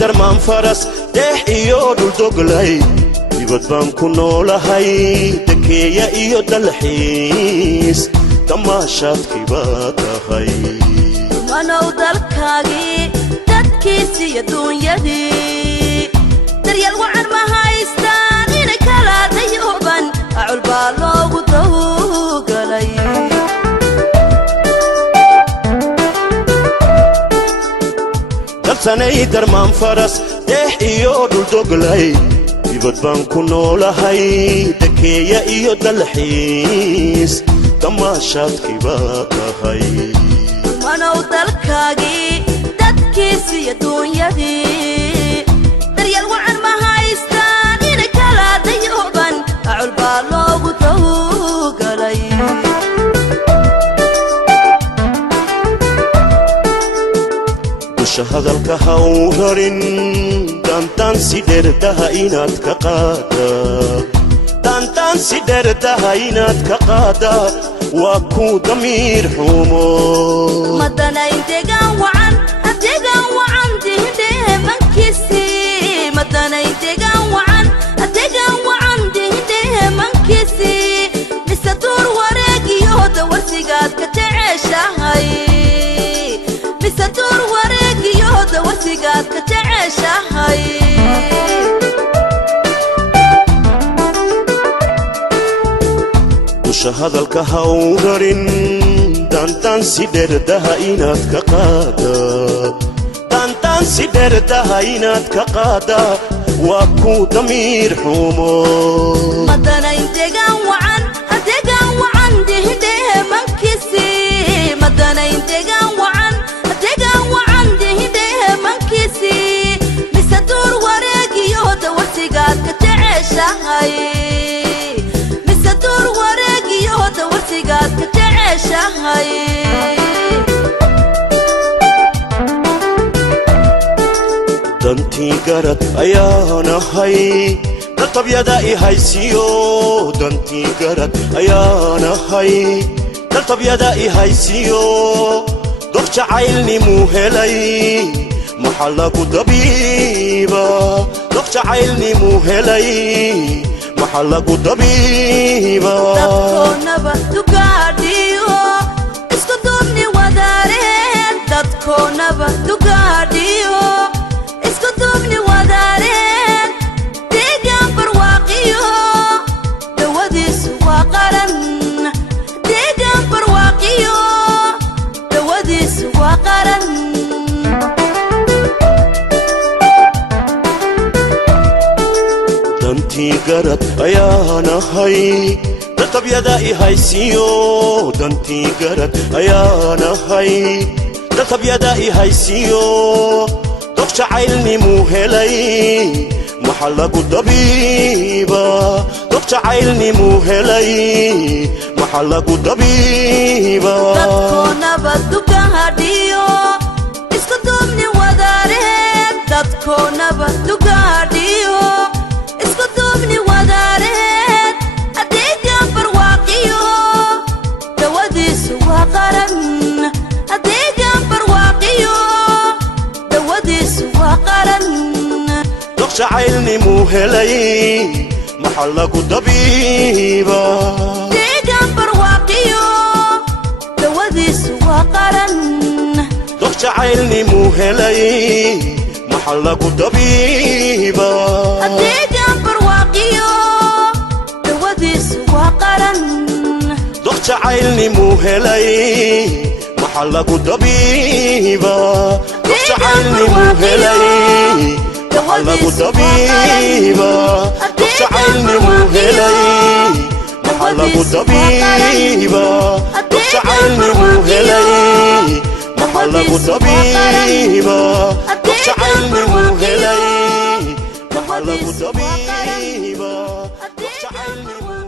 darmaan faras deex iyo dhul doglay dibad baan ku noolahay dekeeya iyo dalxiis tamaashaadkii baa tahay manow dalkaagii dadkiisi iyo duunyadii daryeel wacan ma haystaan inay kala dayooban acul baa loogu dawgalay dalsanay darmaan faras deex iyo dhul doglay dibad baan ku noolahay dekeeya iyo dalxiis tamaashaadkii baa tahay manow dalkaagii dadkiisi iyo duunyadii daryeel wacan ma haystaan inay kala dayooban acul baa loogu dawgalay dusha hadalka ha u rarin daantaan si dheertaha inaad ka qaada daantaan si dheertaha inaad ka qaada waa ku damiir xumo madanayn degaan wacan dihindhehe mankiisi madanayn degaan wacan dihindhehe mankiisi mise duur wareegiyo dawarsigaad ka jeceshahay mise duur wareegiyo dawarsigaad ka jeceshahay dusha hadalka ha u rarin daantaan si dheertaha inaad ka qaada daantaan si dheertaha inaad ka qaada waa ku damiir xumo madanayn degaan wacan dihindhehe mankiisi madanayn degaan wacan dihindhehe mankiisi mise duur wareegiyo dawarsigaad ka jeceshahay mise duur wareegiyo dawarsigaad ka jeceshahay dantii garad ayaan ahay daltabyada i haysiyo dantii garad ayaan ahay daltabyada i haysiyo doq jacaylnimuu helay maxaa lagu dabiiba doq jacaylnimuu helay maxaa lagu dabiiba dadkoonaba dugaadhiyo isku duubni wadaareen dadkoonaba dugaadhiyo isku duubni wadaareen deegaan barwaaqiyo dawadiisu waa qaran deegaan barwaaqiyo dawadiisu waa qaran dantii garad ayaan ahay daltabyada i haysiyo dantii garad ayaan ahay daltabyada i haysiyo doq jacaylnimuu helay maxaa lagu dabiiba doq jacaylnimuu helay maxaa lagu dabiiba dadkoonaba dugaadhiyo isku duubni wadaareen dadkoonaba dugaadhiyo isku duubni wadaareen adeegaan barwaaqiyo dawadiisu waa qaran adeegaan barwaaqiyo dawadiisu waa qaran doq jacaylnimuu helay maxaa lagu dabiiba deegaan barwaaqiyo dawadiisu waa qaran doq jacaylnimuu helay maxaa lagu dabiiba adeegaan barwaaqiyo dawadiisu waa qaran doq jacaylnimuu helay maxaa lagu dabiiba doq jacaylnimuu helay maxaa lagu dabiiba doq jacaylnimuu helay maxaa lagu dabiiba doq jacaylnimuu helay maxaa lagu dabiiba doq jacaylnimuu helay maxaa lagu dabiiba doq jacaylnimuu